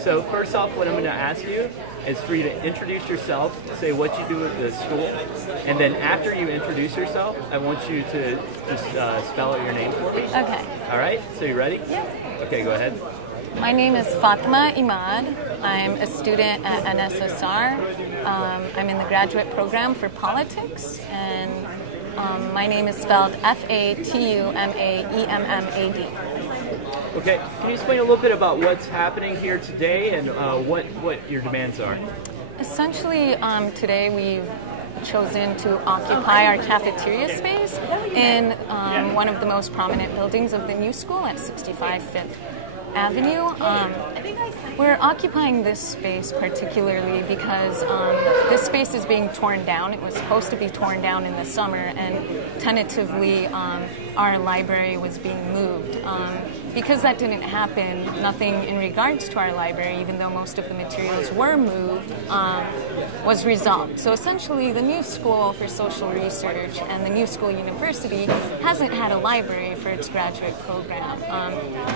So first off, what I'm going to ask you is for you to introduce yourself, say what you do at the school, and then after you introduce yourself, I want you to just spell out your name for me. Okay. All right, so you ready? Yeah. Okay, go ahead. My name is Fatima Imad. I'm a student at NSSR. I'm in the graduate program for politics, and my name is spelled Fatumamemad. Okay, can you explain a little bit about what's happening here today and what your demands are? Essentially, today we've chosen to occupy our cafeteria space in one of the most prominent buildings of the new school at 65 Fifth Avenue. We're occupying this space particularly because this space is being torn down. It was supposed to be torn down in the summer, and tentatively our library was being moved. Because that didn't happen, nothing in regards to our library, even though most of the materials were moved, was resolved. So essentially, the New School for Social Research and the New School University hasn't had a library for its graduate program,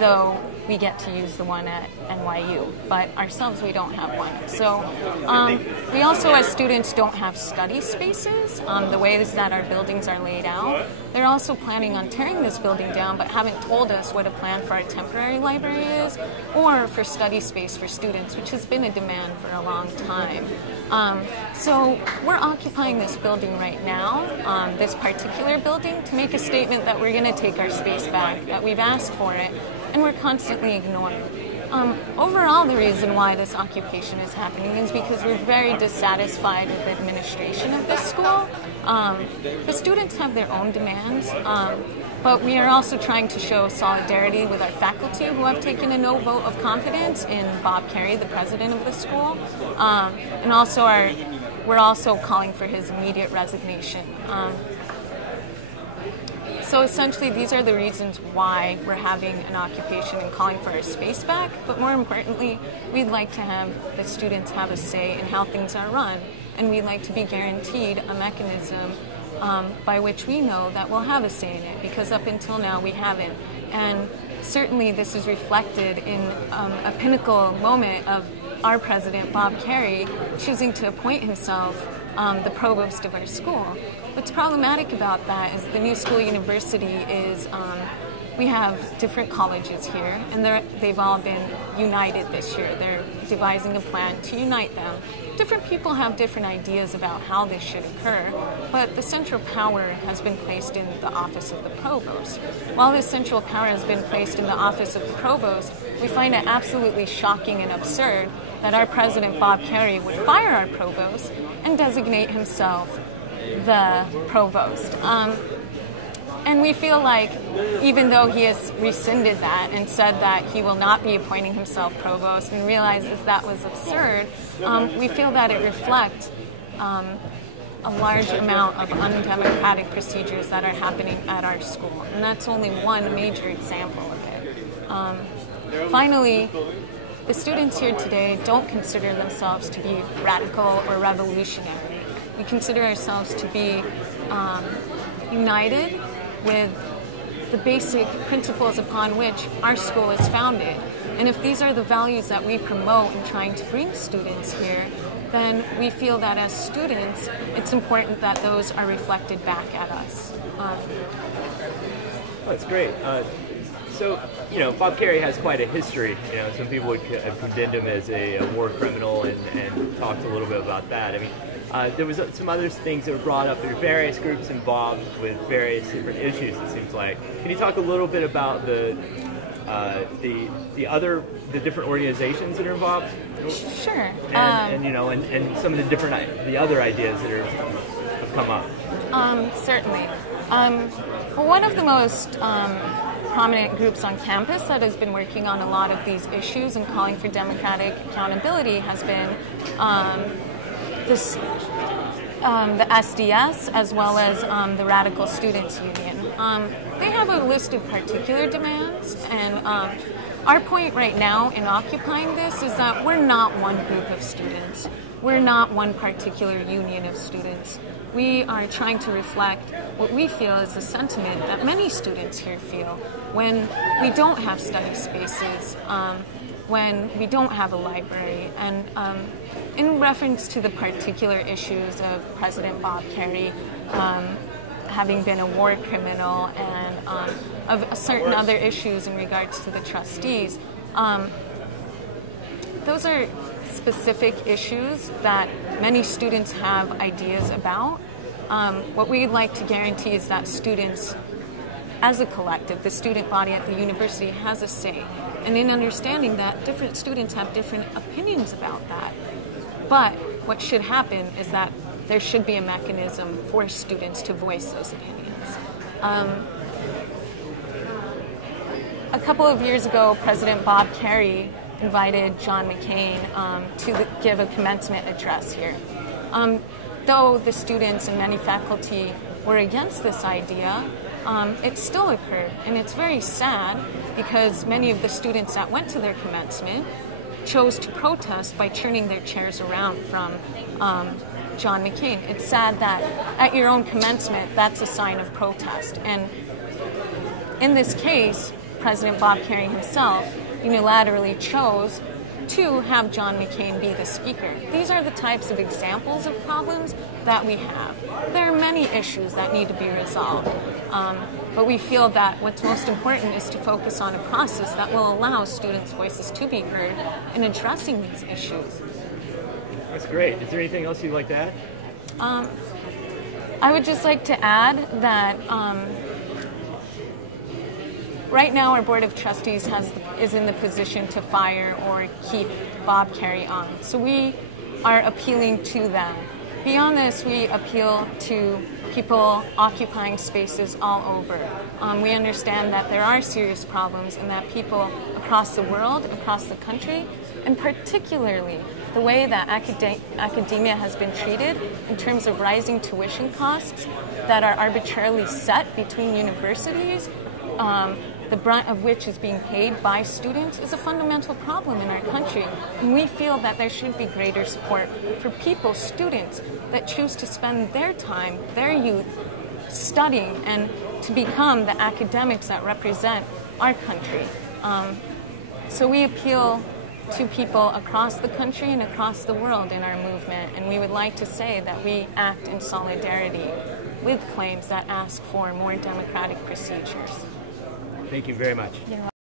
though we get to use the one at NYU, but ourselves we don't have one. So we also as students don't have study spaces, the ways that our buildings are laid out. They're also planning on tearing this building down, but haven't told us what a plan for our temporary library is, or for study space for students, which has been a demand for a long time. So we're occupying this building right now, this particular building, to make a statement that we're going to take our space back, that we've asked for it, and we're constantly ignored. Overall, the reason why this occupation is happening is because we're very dissatisfied with the administration of this school. The students have their own demands, but we are also trying to show solidarity with our faculty who have taken a no vote of confidence in Bob Carey, the president of the school, and also we're also calling for his immediate resignation. So essentially, these are the reasons why we're having an occupation and calling for our space back. But more importantly, we'd like to have the students have a say in how things are run. And we'd like to be guaranteed a mechanism by which we know that we'll have a say in it, because up until now we haven't. And certainly this is reflected in a pinnacle moment of our president, Bob Carey, choosing to appoint himself the provost of our school. What's problematic about that is the New School University is, we have different colleges here, and they've all been united this year. They're devising a plan to unite them. Different people have different ideas about how this should occur, but the central power has been placed in the office of the provost. While this central power has been placed in the office of the provost, we find it absolutely shocking and absurd that our president, Bob Carey, would fire our provost and designate himself the provost. And we feel like, even though he has rescinded that and said that he will not be appointing himself provost and realizes that was absurd, we feel that it reflects a large amount of undemocratic procedures that are happening at our school. And that's only one major example of it. Finally, the students here today don't consider themselves to be radical or revolutionary. We consider ourselves to be united with the basic principles upon which our school is founded. And if these are the values that we promote in trying to bring students here, then we feel that as students, it's important that those are reflected back at us. That's great. So, Bob Carey has quite a history. Some people would have condemned him as a war criminal and talked a little bit about that. I mean, there was some other things that were brought up. There were various groups involved with various different issues, it seems like. Can you talk a little bit about the different organizations that are involved? Sure. And some of the other ideas that have come up. Certainly. Well, one of the most prominent groups on campus that has been working on a lot of these issues and calling for democratic accountability has been the SDS, as well as the Radical Students Union. They have a list of particular demands, and our point right now in occupying this is that we're not one group of students. We're not one particular union of students. We are trying to reflect what we feel is the sentiment that many students here feel when we don't have study spaces. when we don't have a library. And in reference to the particular issues of President Bob Kerrey having been a war criminal and of certain other issues in regards to the trustees, those are specific issues that many students have ideas about. What we'd like to guarantee is that students, as a collective, the student body at the university has a say, and in understanding that different students have different opinions about that. But what should happen is that there should be a mechanism for students to voice those opinions. A couple of years ago, President Bob Kerrey invited John McCain to give a commencement address here. Though the students and many faculty were against this idea, it still occurred, and it's very sad because many of the students that went to their commencement chose to protest by turning their chairs around from John McCain. It's sad that at your own commencement, that's a sign of protest. And in this case, President Bob Kerrey himself unilaterally chose to have John McCain be the speaker. These are the types of examples of problems that we have. There are many issues that need to be resolved, but we feel that what's most important is to focus on a process that will allow students' voices to be heard in addressing these issues. That's great. Is there anything else you'd like to add? I would just like to add that right now our Board of Trustees is in the position to fire or keep Bob Kerrey on. So we are appealing to them. Beyond this, we appeal to people occupying spaces all over. We understand that there are serious problems and that people across the world, across the country, and particularly the way that academia has been treated in terms of rising tuition costs that are arbitrarily set between universities, the brunt of which is being paid by students, is a fundamental problem in our country. And we feel that there should be greater support for people, students, that choose to spend their time, their youth, studying and to become the academics that represent our country. So we appeal to people across the country and across the world in our movement, and we would like to say that we act in solidarity with claims that ask for more democratic procedures. Thank you very much.